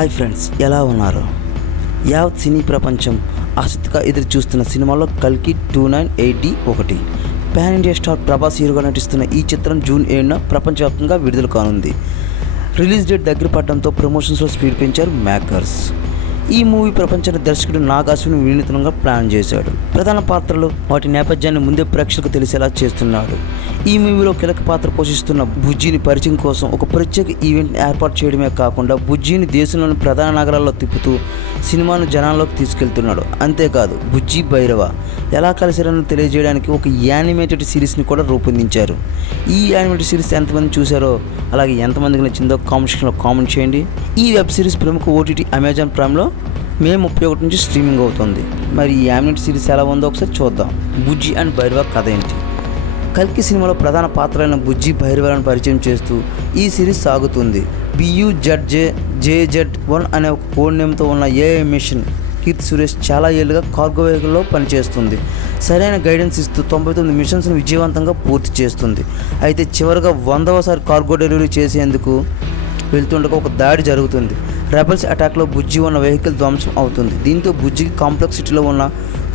Hi friends, ఎలా ఉన్నారు? యావత్ సినీ ప్రపంచం ఆసక్తిగా ఎదురు చూస్తున్న సినిమాలో కల్కి 2981 పాన్ ఇండియా స్టార్ ప్రభాస్ హీరోగా నటిస్తున్న ఈ చిత్రం జూన్ 7న ప్రపంచవ్యాప్తంగా విడుదల కానుంది. రిలీజ్ డేట్ దగ్గర పడడంతో ప్రమోషన్స్లో స్పీడ్ పెంచారు మేకర్స్. ఈ మూవీ ప్రపంచాన్ని దర్శకుడు నాగ్ అశ్విన్ వినూత్నంగా ప్లాన్ చేశాడు. ప్రధాన పాత్రలు వాటి నేపథ్యాన్ని ముందే ప్రేక్షకులకు తెలిసేలా చేస్తున్నాడు. ఈ మూవీలో కీలక పాత్ర పోషిస్తున్న బుజ్జీని పరిచయం కోసం ఒక ప్రత్యేక ఈవెంట్ ఏర్పాటు చేయడమే కాకుండా బుజ్జీని దేశంలోని ప్రధాన నగరాల్లో తిప్పుతూ సినిమాను జనాల్లోకి తీసుకెళ్తున్నాడు. అంతేకాదు, బుజ్జి భైరవ ఎలా కలిసారని తెలియజేయడానికి ఒక యానిమేటెడ్ సిరీస్ని కూడా రూపొందించారు. ఈ యానిమేటెడ్ సిరీస్ ఎంతమంది చూశారో, అలాగే ఎంతమందికి నచ్చిందో కామెంట్ సెక్షన్లో కామెంట్ చేయండి. ఈ వెబ్ సిరీస్ ప్రముఖ ఓటీటీ అమెజాన్ ప్రైమ్లో మే 31 నుంచి స్ట్రీమింగ్ అవుతుంది. మరి ఈ యానిమేటెడ్ సిరీస్ ఎలా ఉందో ఒకసారి చూద్దాం. బుజ్జి అండ్ భైరవ కథ ఏంటి? కల్కి సినిమాలో ప్రధాన పాత్రలైన బుజ్జి భైరవలను పరిచయం చేస్తూ ఈ సిరీస్ సాగుతుంది. BUZJ-JZ1 అనే ఒక కోడ్ నేమ్తో ఉన్న ఏఐ మిషన్ కీర్తి సురేష్ చాలా ఏళ్ళుగా కార్గో వెహికల్లో పనిచేస్తుంది. సరైన గైడెన్స్ ఇస్తూ 99 మిషన్స్ను విజయవంతంగా పూర్తి చేస్తుంది. అయితే చివరిగా 100వసారి కార్గో డెలివరీ చేసేందుకు వెళ్తుండగా ఒక దాడి జరుగుతుంది. రెబల్స్ అటాక్లో బుజ్జి ఉన్న వెహికల్ ధ్వంసం అవుతుంది. దీంతో బుజ్జికి కాంప్లెక్సిటీలో ఉన్న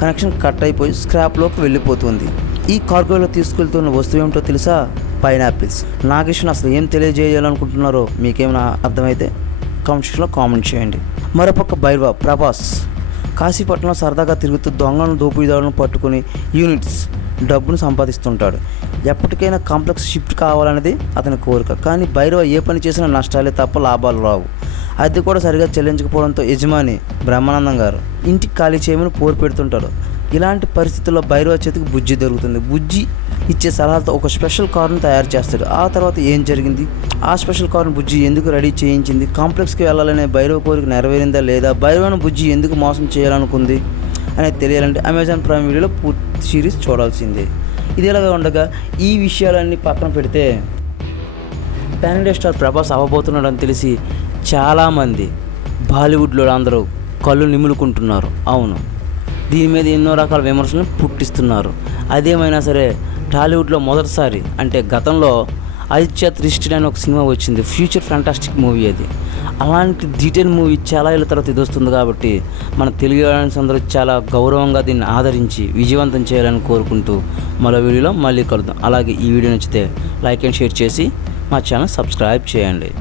కనెక్షన్ కట్ అయిపోయి స్క్రాప్లోకి వెళ్ళిపోతుంది. ఈ కార్గోలో తీసుకెళ్తున్న వస్తువు ఏమిటో తెలుసా? పైనాపిల్స్. నాగేశ్వన్ అసలు ఏం తెలియజేయాలనుకుంటున్నారో మీకేమైనా అర్థమైతే కామెంట్ సెక్షన్లో కామెంట్ చేయండి. మరోపక్క భైరవ ప్రభాస్ కాశీపట్నంలో సరదాగా తిరుగుతూ దొంగలను దోపిడీదారులను పట్టుకుని యూనిట్స్ డబ్బును సంపాదిస్తుంటాడు. ఎప్పటికైనా కాంప్లెక్స్ షిఫ్ట్ కావాలనేది అతని కోరిక. కానీ భైరవ ఏ పని చేసినా నష్టాలే తప్ప లాభాలు రావు. అది కూడా సరిగా చెల్లించకపోవడంతో యజమాని బ్రహ్మానందం గారు ఇంటికి ఖాళీ చేయమని పోరు పెడుతుంటారు. ఇలాంటి పరిస్థితుల్లో భైరవ చేతికి బుజ్జి దొరుకుతుంది. బుజ్జి ఇచ్చే సలహాలతో ఒక స్పెషల్ కారును తయారు చేస్తాడు. ఆ తర్వాత ఏం జరిగింది? ఆ స్పెషల్ కారును బుజ్జి ఎందుకు రెడీ చేయించింది? కాంప్లెక్స్కి వెళ్ళాలనే భైరవ కోరిక నెరవేరిందా లేదా? భైరవను బుజ్జి ఎందుకు మోసం చేయాలనుకుంది అనేది తెలియాలంటే అమెజాన్ ప్రైమ్ వీడియోలో పూర్తి సిరీస్ చూడాల్సిందే. ఇది ఎలాగా ఉండగా ఈ విషయాలన్నీ పక్కన పెడితే పాన్ ఇండియా స్టార్ ప్రభాస్ అవ్వబోతున్నాడని తెలిసి చాలామంది బాలీవుడ్లో అందరూ కళ్ళు నిములుకుంటున్నారు. అవును, దీని మీద ఎన్నో రకాల విమర్శలను పుట్టిస్తున్నారు. అదేమైనా సరే టాలీవుడ్లో మొదటిసారి అంటే గతంలో ఆదిత్య 360 అనే ఒక సినిమా వచ్చింది. ఫ్యూచర్ ఫ్యాంటాస్టిక్ మూవీ అది. అలాంటి డీటెయిల్ మూవీ చాలా ఏళ్ళ తర్వాత ఇది వస్తుంది కాబట్టి మన తెలుగు ఆడియన్స్ అందరూ చాలా గౌరవంగా దీన్ని ఆదరించి విజయవంతం చేయాలని కోరుకుంటూ మరో వీడియోలో మళ్ళీ కలుద్దాం. అలాగే ఈ వీడియో నచ్చితే లైక్ అండ్ షేర్ చేసి మా ఛానల్ సబ్స్క్రైబ్ చేయండి.